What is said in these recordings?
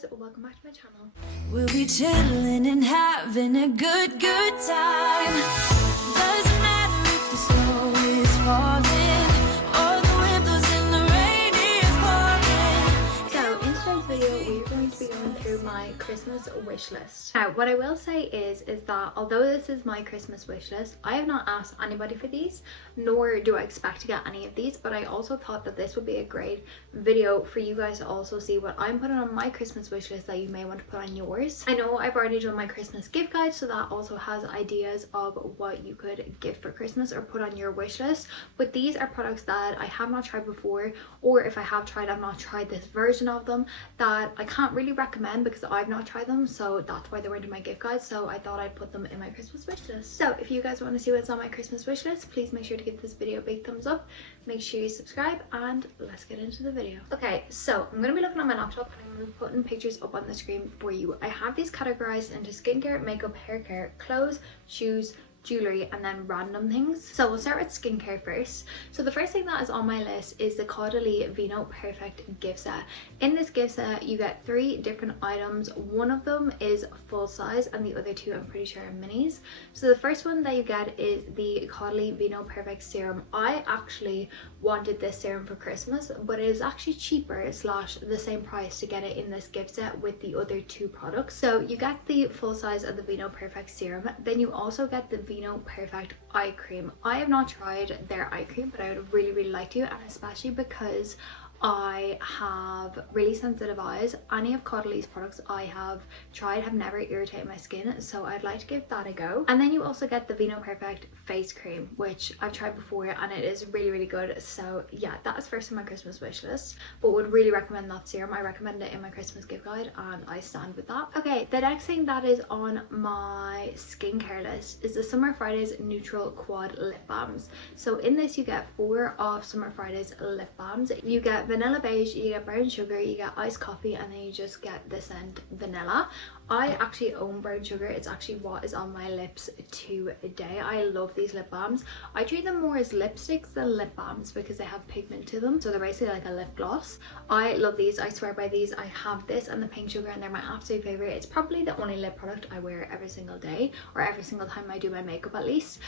guys, welcome back to my channel. We'll be chilling and having a good time. Doesn't matter if the snow is falling or the wind blows and the rain is pouring. So in today's video we're going to be going through my Christmas wish list. Now what I will say is that although this is my Christmas wish list, I have not asked anybody for these, nor do I expect to get any of these, but I also thought that this would be a great video for you guys to also see what I'm putting on my Christmas wish list that you may want to put on yours. I know I've already done my Christmas gift guide, so that also has ideas of what you could gift for Christmas or put on your wish list, but these are products that I have not tried before, or if I have tried, I've not tried this version of them, that I can't really recommend because I've not tried them, so that's why they weren't in my gift guide. So I thought I'd put them in my Christmas wish list. So if you guys want to see what's on my Christmas wish list, please make sure to give this video a big thumbs up, make sure you subscribe, and let's get into the video. Okay, so I'm going to be looking at my laptop and I'm going to be putting pictures up on the screen for you. I have these categorized into skincare, makeup, hair care, clothes, shoes, jewellery, and then random things. So we'll start with skincare first. So the first thing that is on my list is the Caudalie Vino Perfect gift set. In this gift set you get 3 different items. One of them is full size and the other 2 I'm pretty sure are minis. So the first one that you get is the Caudalie Vino Perfect serum. I actually wanted this serum for Christmas, but it is actually cheaper slash the same price to get it in this gift set with the other 2 products. So you get the full size of the Vino Perfect serum, then you also get the Vino Perfect eye cream. I have not tried their eye cream, but I would really like to, and especially because I have really sensitive eyes. Any of Caudalie's products I have tried have never irritated my skin, so I'd like to give that a go. And then you also get the Vino Perfect face cream, which I've tried before and it is really good. So yeah, that is first on my Christmas wish list, but would really recommend that serum. I recommend it in my Christmas gift guide and I stand with that. Okay, the next thing that is on my skincare list is the Summer Fridays Neutral Quad Lip Balms. So in this you get 4 of Summer Fridays lip balms. You get vanilla beige, you get brown sugar, you get iced coffee, and then you just get the scent vanilla. I actually own brown sugar. It's actually what is on my lips today. I love these lip balms. I treat them more as lipsticks than lip balms because they have pigment to them, so they're basically like a lip gloss. I love these. I swear by these. I have this and the pink sugar and they're my absolute favorite. It's probably the only lip product I wear every single day, or every single time I do my makeup at least.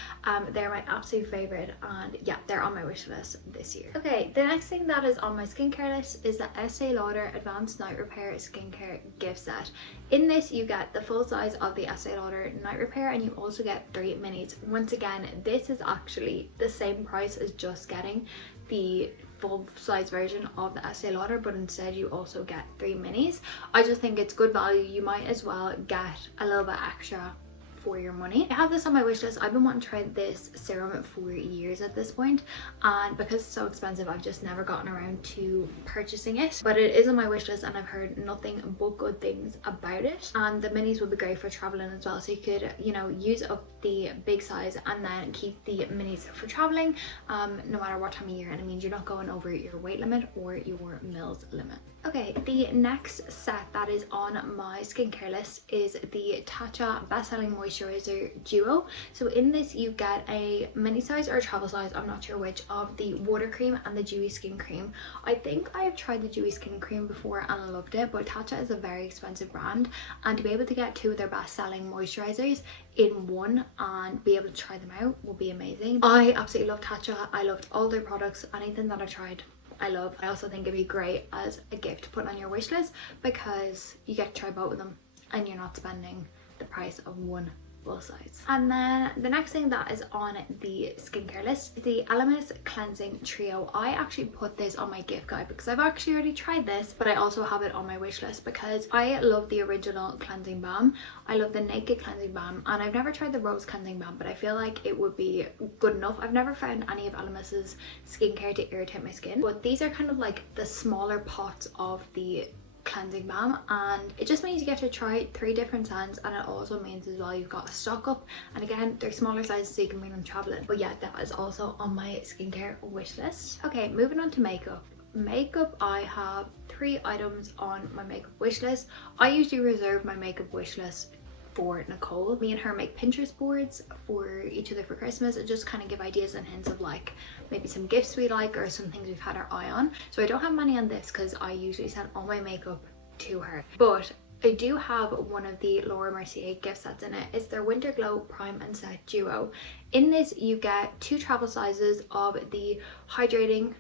They're my absolute favorite, and yeah, they're on my wish list this year. Okay, the next thing that is on my skincare list is the Estee Lauder Advanced Night Repair Skincare gift set. In this you get the full size of the Estee Lauder Night Repair, and you also get 3 minis. Once again, this is actually the same price as just getting the full size version of the Estee Lauder, but instead you also get 3 minis. I just think it's good value. You might as well get a little bit extra for your money. I have this on my wish list. I've been wanting to try this serum for years at this point, and because it's so expensive I've just never gotten around to purchasing it, but it is on my wish list and I've heard nothing but good things about it. And the minis would be great for traveling as well, so you could, you know, use up the big size and then keep the minis for traveling, no matter what time of year, and it means you're not going over your weight limit or your mils limit. Okay, the next set that is on my skincare list is the Tatcha Best-Selling Moisturizer Duo. So in this you get a mini size or a travel size, I'm not sure which, of the water cream and the dewy skin cream. I think I have tried the dewy skin cream before and I loved it, but Tatcha is a very expensive brand, and to be able to get 2 of their best-selling moisturizers in one and be able to try them out will be amazing. I absolutely love Tatcha. I loved all their products. Anything that I tried I love. I also think it'd be great as a gift to put on your wish list because you get to try both of them and you're not spending the price of one full size. And then the next thing that is on the skincare list is the Elemis Cleansing Trio. I actually put this on my gift guide because I've actually already tried this, but I also have it on my wish list because I love the original cleansing balm. I love the Naked Cleansing Balm, and I've never tried the Rose Cleansing Balm, but I feel like it would be good enough. I've never found any of Elemis's skincare to irritate my skin, but these are kind of like the smaller pots of the cleansing balm, and it just means you get to try 3 different scents, and it also means as well you've got a stock up, and again they're smaller sizes so you can bring them traveling. But yeah, that is also on my skincare wish list. Okay, moving on to makeup. I have 3 items on my makeup wish list. I usually reserve my makeup wish list for Nicole. Me and her make Pinterest boards for each other for Christmas and just kind of give ideas and hints of like maybe some gifts we like or some things we've had our eye on. So I don't have money on this because I usually send all my makeup to her. But I do have one of the Laura Mercier gift sets in it. It's their Winter Glow Prime and Set Duo. In this you get 2 travel sizes of the hydrating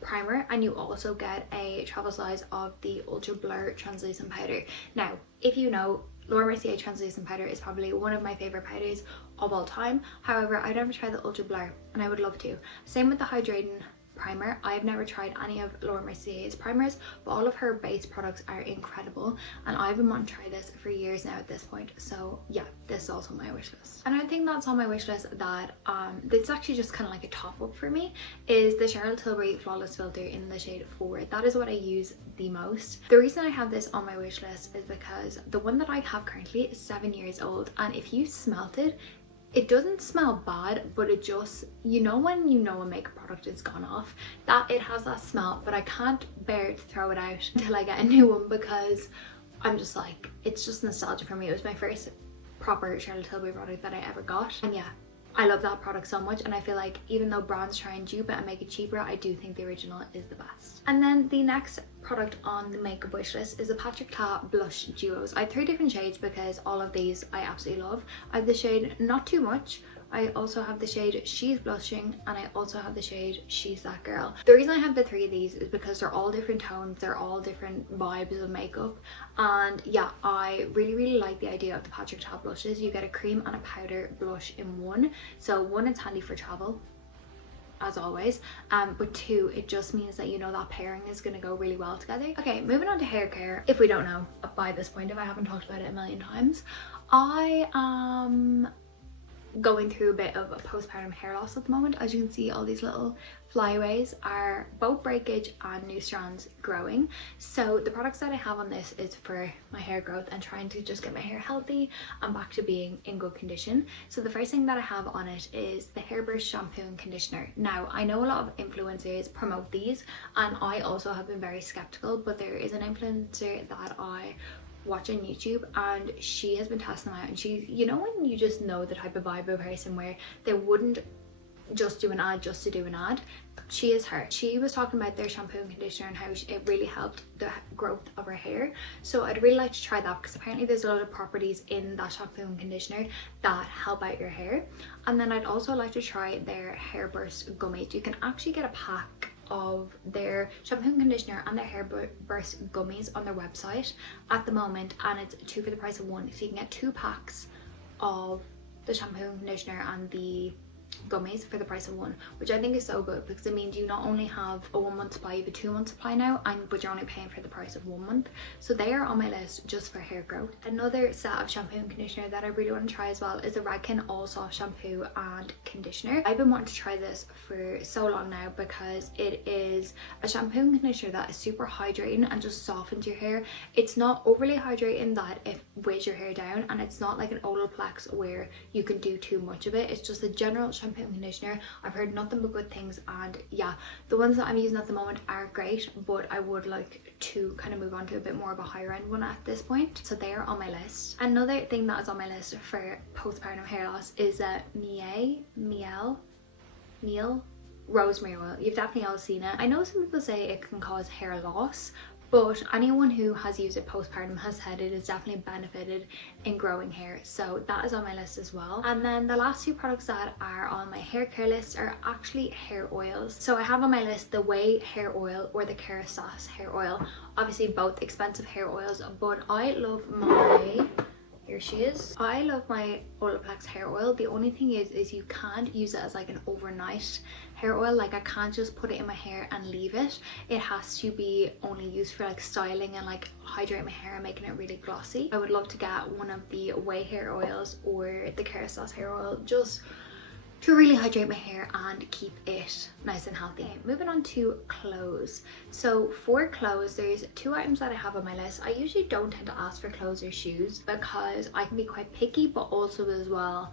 primer, and you also get a travel size of the Ultra Blur translucent powder. Now, if you know, Laura Mercier translucent powder is probably one of my favorite powders of all time. However, I've never tried the Ultra Blur and I would love to. Same with the hydrating primer. I've never tried any of Laura Mercier's primers, but all of her base products are incredible, and I've been wanting to try this for years now at this point. So yeah, this is also on my wish list. And I think that's on my wish list that it's actually just kind of like a top up for me, is the Charlotte Tilbury Flawless Filter in the shade 4. That is what I use the most. The reason I have this on my wish list is because the one that I have currently is 7 years old, and if you smelt it, it doesn't smell bad, but it just, you know when you know a makeup product is gone off, that it has that smell, but I can't bear to throw it out until I get a new one, because I'm just like, it's just nostalgia for me. It was my first proper Charlotte Tilbury product that I ever got, and yeah, I love that product so much, and I feel like even though brands try and dupe it and make it cheaper, I do think the original is the best. And then the next product on the makeup wish list is the Patrick Ta blush duos. I have 3 different shades because all of these I absolutely love. I have the shade Not Too Much, I also have the shade She's Blushing, and I also have the shade She's That Girl. The reason I have the 3 of these is because they're all different tones, they're all different vibes of makeup, and yeah, I really like the idea of the Patrick Ta blushes. You get a cream and a powder blush in one, so 1, it's handy for travel as always, but 2, it just means that you know that pairing is going to go really well together. Okay, moving on to hair care. If we don't know by this point, if I haven't talked about it a million times, I am going through a bit of a postpartum hair loss at the moment. As you can see, all these little flyaways are both breakage and new strands growing. So the products that I have on this is for my hair growth and trying to just get my hair healthy and back to being in good condition. So the first thing that I have on it is the Hairburst shampoo and conditioner. Now, I know a lot of influencers promote these, and I also have been very skeptical, but there is an influencer that I watch on YouTube, and she has been testing them out, and she, you know when you just know the type of vibe of person where they wouldn't just do an ad just to do an ad, she is her. She was talking about their shampoo and conditioner and how it really helped the growth of her hair. So I'd really like to try that, because apparently there's a lot of properties in that shampoo and conditioner that help out your hair. And then I'd also like to try their Hairburst gummies. You can actually get a pack of their shampoo and conditioner and their Hairburst gummies on their website at the moment, and it's 2 for the price of 1. So you can get 2 packs of the shampoo and conditioner and the gummies for the price of 1, which I think is so good, because it means you not only have a 1-month supply, you have a 2-month supply now, but you're only paying for the price of 1 month. So they are on my list just for hair growth. Another set of shampoo and conditioner that I really want to try as well is the Redken All Soft shampoo and conditioner. I've been wanting to try this for so long now, because it is a shampoo and conditioner that is super hydrating and just softens your hair. It's not overly hydrating that it weighs your hair down, and it's not like an Olaplex where you can do too much of it. It's just a general shampoo and conditioner. I've heard nothing but good things, and yeah, the ones that I'm using at the moment are great, but I would like to kind of move on to a bit more of a higher end one at this point. So they are on my list. Another thing that is on my list for postpartum hair loss is Miel rosemary oil. You've definitely all seen it. I know some people say it can cause hair loss, but anyone who has used it postpartum has said it has definitely benefited in growing hair. So that is on my list as well. And then the last 2 products that are on my hair care list are actually hair oils. So I have on my list the Way hair oil or the Kerastase hair oil. Obviously both expensive hair oils, but I love my, here she is, I love my Olaplex hair oil. The only thing is you can't use it as like an overnight hair oil. Like I can't just put it in my hair and leave it. It has to be only used for like styling and like hydrating my hair and making it really glossy. I would love to get one of the Way hair oils or the Kerastase hair oil just to really hydrate my hair and keep it nice and healthy. Okay, moving on to clothes. So for clothes, there's 2 items that I have on my list. I usually don't tend to ask for clothes or shoes because I can be quite picky, but also as well,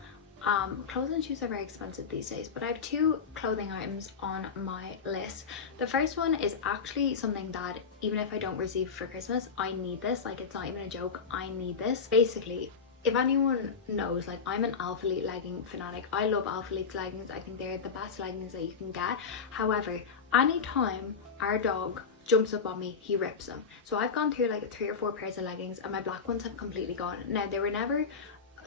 clothes and shoes are very expensive these days. But I have 2 clothing items on my list. The first one is actually something that even if I don't receive for Christmas, I need this. Like, it's not even a joke, I need this. Basically, if anyone knows, like, I'm an Alphalete legging fanatic. I love Alphalete leggings. I think they're the best leggings that you can get. However, anytime our dog jumps up on me, he rips them. So I've gone through like 3 or 4 pairs of leggings and my black ones have completely gone. Now they were never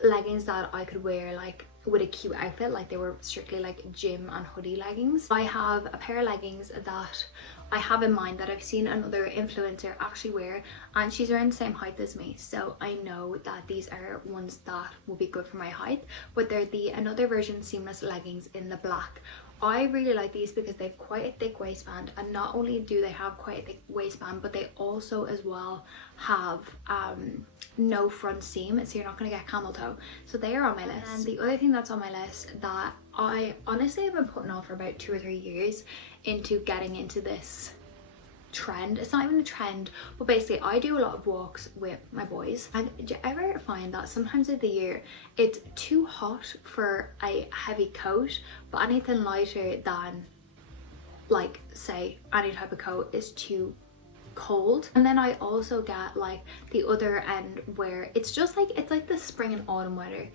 leggings that I could wear like with a cute outfit, like they were strictly like gym and hoodie leggings. I have a pair of leggings that I have in mind that I've seen another influencer actually wear, and she's around the same height as me, so I know that these are ones that will be good for my height. But they're the Another Version seamless leggings in the black. I really like these because they have quite a thick waistband, and not only do they have quite a thick waistband, but they also as well have no front seam, so you're not going to get camel toe. So they are on my list. And the other thing that's on my list that I honestly have been putting off for about 2 or 3 years into getting into this trend. It's not even a trend, but basically I do a lot of walks with my boys, and do you ever find that sometimes of the year it's too hot for a heavy coat, but anything lighter than like say any type of coat is too cold? And then I also get like the other end where it's just like, it's like the spring and autumn weather.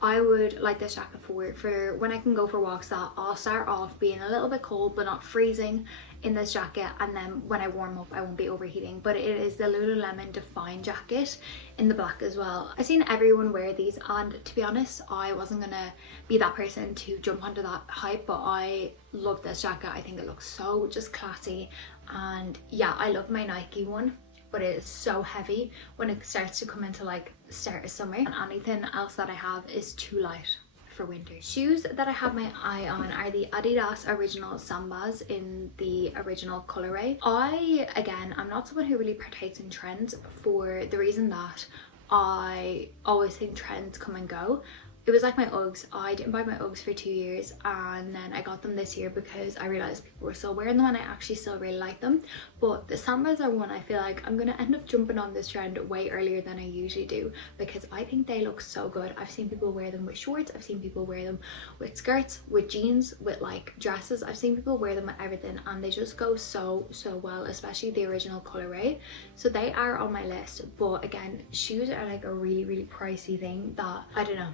I would like this jacket for when I can go for walks, that I'll start off being a little bit cold but not freezing in this jacket, and then when I warm up I won't be overheating. But it is the Lululemon Define jacket in the black as well. I've seen everyone wear these, and to be honest I wasn't gonna be that person to jump onto that hype, but I love this jacket. I think it looks so just classy, and yeah, I love my Nike one, but it is so heavy when it starts to come into like start of summer, and anything else that I have is too light for winter. Shoes that I have my eye on are the Adidas Original Sambas in the original colorway. I'm not someone who really partakes in trends, for the reason that I always think trends come and go. It was like my Uggs. I didn't buy my Uggs for 2 years, and then I got them this year because I realized people were still wearing them and I actually still really like them. But the Sambas are one I feel like I'm gonna end up jumping on this trend way earlier than I usually do, because I think they look so good. I've seen people wear them with shorts, I've seen people wear them with skirts, with jeans, with like dresses. I've seen people wear them with everything, and they just go so well, especially the original colorway. So they are on my list. But again, shoes are like a really pricey thing that I don't know,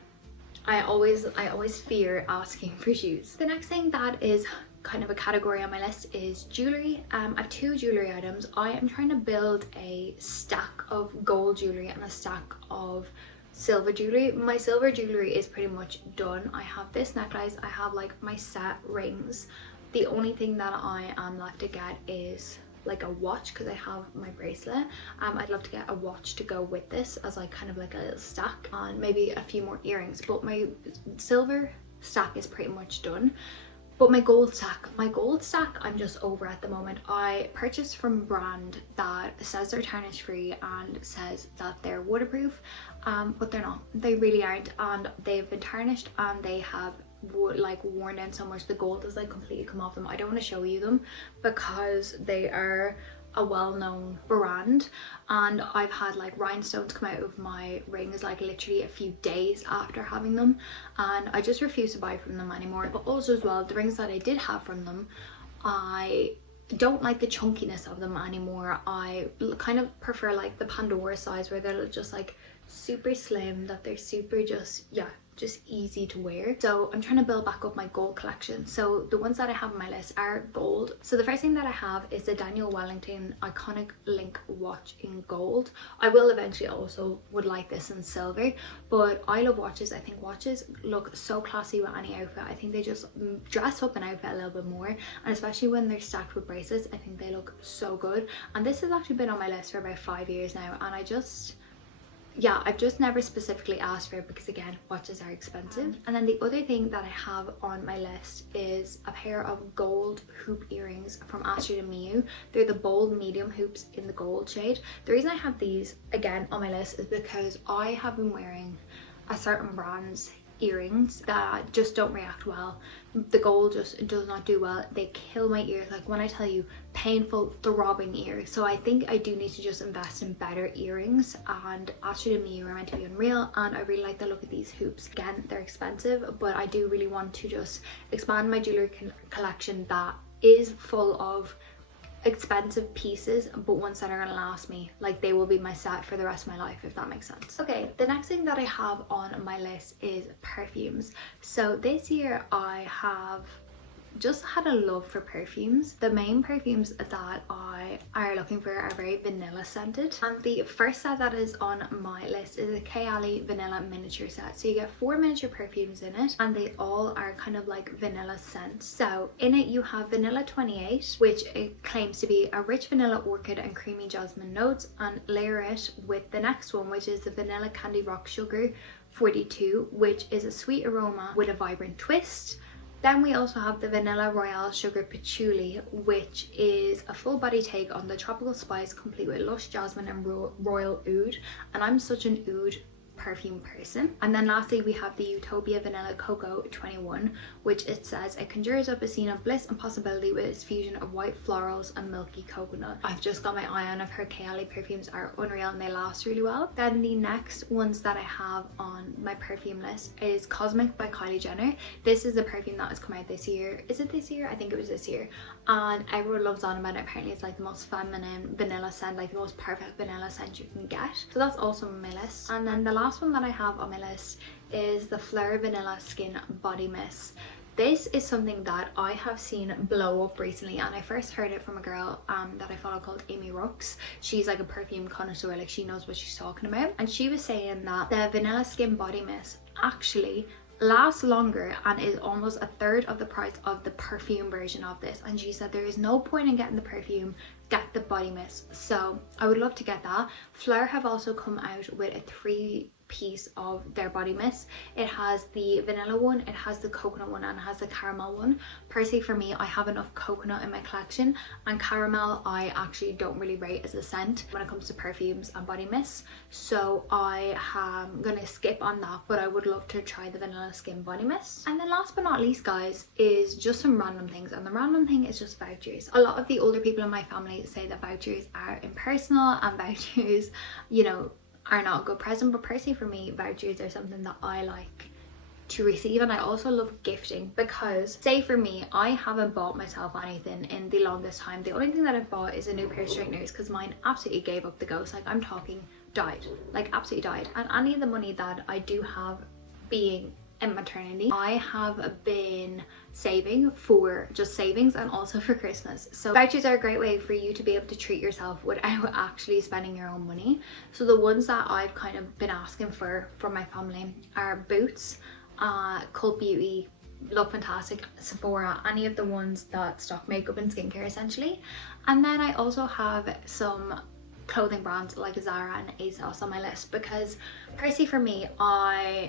I always fear asking for shoes. The next thing that is kind of a category on my list is jewellery. I have 2 jewellery items. I am trying to build a stack of gold jewellery and a stack of silver jewellery. My silver jewellery is pretty much done. I have this necklace, I have like my set rings. The only thing that I am left to get is like a watch, because I have my bracelet. I'd love to get a watch to go with this as like kind of like a little stack, and maybe a few more earrings. But my silver stack is pretty much done. But my gold stack I'm just over at the moment. I purchased from a brand that says they're tarnish free and says that they're waterproof, but they're not. They really aren't, and they've been tarnished and they have like worn down so much. The gold has like completely come off them. I don't want to show you them because they are a well-known brand, and I've had like rhinestones come out of my rings like literally a few days after having them, and I just refuse to buy from them anymore. But also as well, the rings that I did have from them, I don't like the chunkiness of them anymore. I kind of prefer like the Pandora size, where they're just like super slim, that they're super just easy to wear. So I'm trying to build back up my gold collection. So the ones that I have on my list are gold. So the first thing that I have is the Daniel Wellington iconic link watch in gold. I will eventually also would like this in silver, but I love watches. I think watches look so classy with any outfit. I think they just dress up an outfit a little bit more, and especially when they're stacked with bracelets, I think they look so good. And this has actually been on my list for about 5 years now, and I've just never specifically asked for it because again, watches are expensive. And then the other thing that I have on my list is a pair of gold hoop earrings from Astrid and Miu. They're the bold medium hoops in the gold shade. The reason I have these again on my list is because I have been wearing a certain brand's earrings that just don't react well. The gold just does not do well. They kill my ears, like when I tell you, painful throbbing ears. So I think I do need to just invest in better earrings, and Astrid and Miu are meant to be unreal, and I really like the look of these hoops. Again, they're expensive, but I do really want to just expand my jewelry collection that is full of expensive pieces, but ones that are gonna last me. Like they will be my set for the rest of my life, if that makes sense. Okay, the next thing that I have on my list is perfumes. So this year I have just had a love for perfumes. The main perfumes that I are looking for are very vanilla scented, and the first set that is on my list is a Kayali vanilla miniature set. So you get 4 miniature perfumes in it, and they all are kind of like vanilla scents. So in it you have Vanilla 28, which it claims to be a rich vanilla orchid and creamy jasmine notes, and layer it with the next one, which is the Vanilla Candy Rock Sugar 42, which is a sweet aroma with a vibrant twist. Then we also have the Vanilla Royale Sugar Patchouli, which is a full body take on the tropical spice, complete with lush jasmine and royal oud, and I'm such an oud perfume person. And then lastly we have the Utopia Vanilla Cocoa 21, which it says it conjures up a scene of bliss and possibility with its fusion of white florals and milky coconut. I've just got my eye on it. Her Kayali perfumes are unreal and they last really well. Then the next ones that I have on my perfume list is Cosmic by Kylie Jenner. This is a perfume that has come out this year. Is it this year? I think it was this year, and everyone loves on about it. Apparently it's like the most feminine vanilla scent, like the most perfect vanilla scent you can get, so that's also on my list. And then the last one that I have on my list is the Fleur Vanilla Skin Body Mist. This is something that I have seen blow up recently, and I first heard it from a girl that I follow called Amy Rooks. She's like a perfume connoisseur, like she knows what she's talking about, and she was saying that the Vanilla Skin Body Mist actually lasts longer and is almost a third of the price of the perfume version of this. And she said there is no point in getting the perfume, get the body mist. So I would love to get that. Fleur have also come out with a 3-piece of their body mist. It has the vanilla one, it has the coconut one, and it has the caramel one. Personally for me, I have enough coconut in my collection, and caramel I actually don't really rate as a scent when it comes to perfumes and body mists, so I am gonna skip on that, but I would love to try the Vanilla Skin Body Mist. And then last but not least guys is just some random things, and the random thing is just vouchers. A lot of the older people in my family say that vouchers are impersonal and vouchers, you know, are not a good present, but personally for me, vouchers are something that I like to receive. And I also love gifting, because say for me, I haven't bought myself anything in the longest time. The only thing that I've bought is a new pair of straighteners, because mine absolutely gave up the ghost. Like I'm talking died, like absolutely died. And any of the money that I do have being in maternity, I have been saving for just savings and also for Christmas. So vouchers are a great way for you to be able to treat yourself without actually spending your own money. So the ones that I've kind of been asking for from my family are Boots, Cult Beauty, Look Fantastic, Sephora, any of the ones that stock makeup and skincare essentially. And then I also have some clothing brands like Zara and ASOS on my list, because personally for me,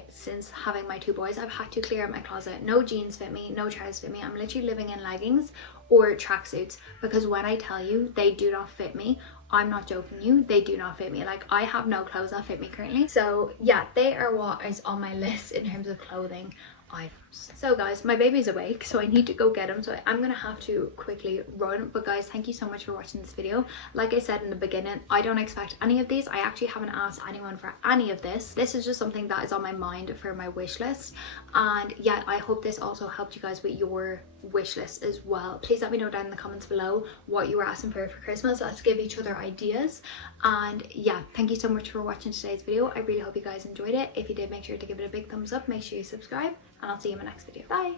since having my 2 boys, I've had to clear out my closet. No jeans fit me, no trousers fit me. I'm literally living in leggings or tracksuits, because when I tell you they do not fit me, I'm not joking you, they do not fit me. Like I have no clothes that fit me currently. So yeah, they are what is on my list in terms of clothing items. So guys, my baby's awake, so I need to go get him, so I'm gonna have to quickly run. But guys, thank you so much for watching this video. Like I said in the beginning, I don't expect any of these. I actually haven't asked anyone for any of this. This is just something that is on my mind for my wish list, and yeah, I hope this also helped you guys with your wish list as well. Please let me know down in the comments below what you were asking for Christmas. Let's give each other ideas. And yeah, thank you so much for watching today's video. I really hope you guys enjoyed it. If you did, make sure to give it a big thumbs up, make sure you subscribe, and I'll see you in my next video. Bye.